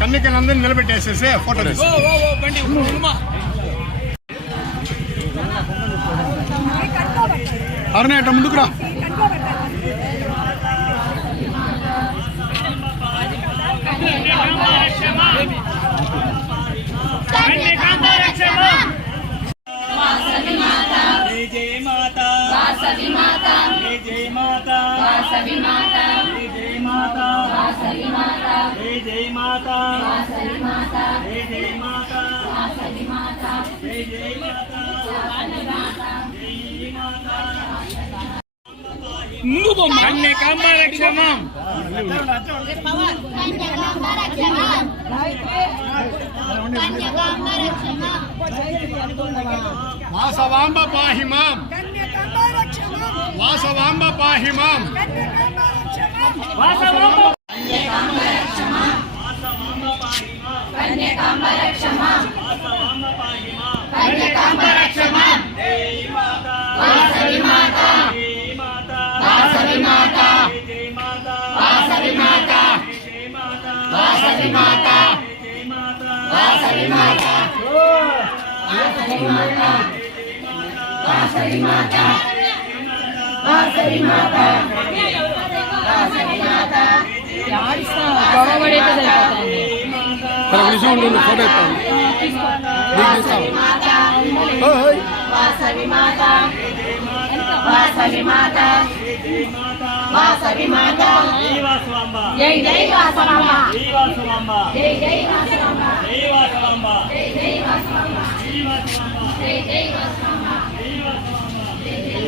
కన్నికలందరినీ నిలబెట్టేసేసి photo అరణేట ముందుకురా. Vasavamba పాహి మాం, వాసవాంబ పాహి మాం, జై జై వాసవాంబ, జై వాసవాంబ, జై జై వాసవాంబ, జై వాసవాంబ, జై జై వాసవాంబ, జై వాసవాంబ, జై జై వాసవాంబ, జై వాసవాంబ, జై జై